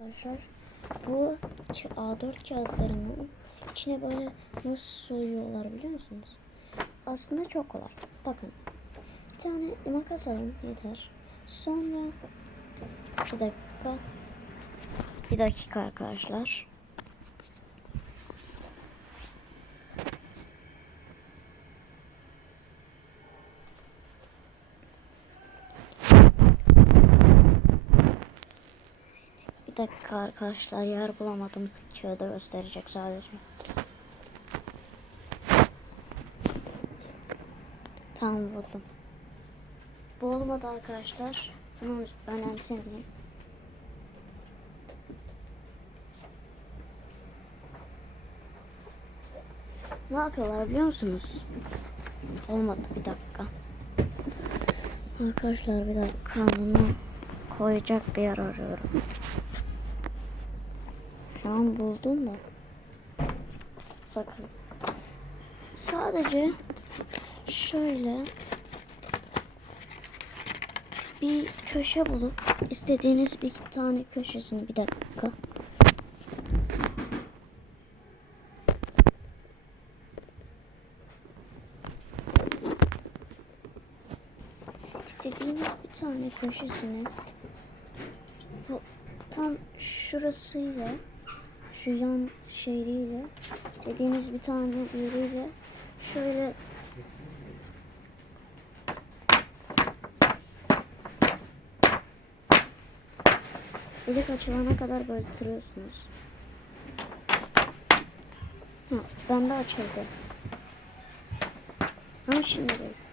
Arkadaşlar bu ç- A4 kağıtlarının içine böyle nasıl soyuyorlar biliyor musunuz? Aslında çok kolay. Bakın. Bir tane makas alın yeter. Sonra bir dakika. Bir dakika arkadaşlar. Bir dakika arkadaşlar yer bulamadım. Kağıda gösterecek sadece. Tamam buldum. Bu olmadı arkadaşlar. Bunu önemsemeyin. Ne yapıyorlar biliyor musunuz? Olmadı bir dakika. Arkadaşlar bir dakika bunu koyacak bir yer arıyorum. An buldum da. Bakın. Sadece şöyle bir köşe bulup istediğiniz bir tane köşesini bir dakika. İstediğiniz bir tane köşesini bu tam şurasıyla şu yan şeriyle istediğiniz bir tane yeriyle şöyle delik açılana kadar böyle tırıyorsunuz. Ha, bende açıldı. Ama şimdi değil.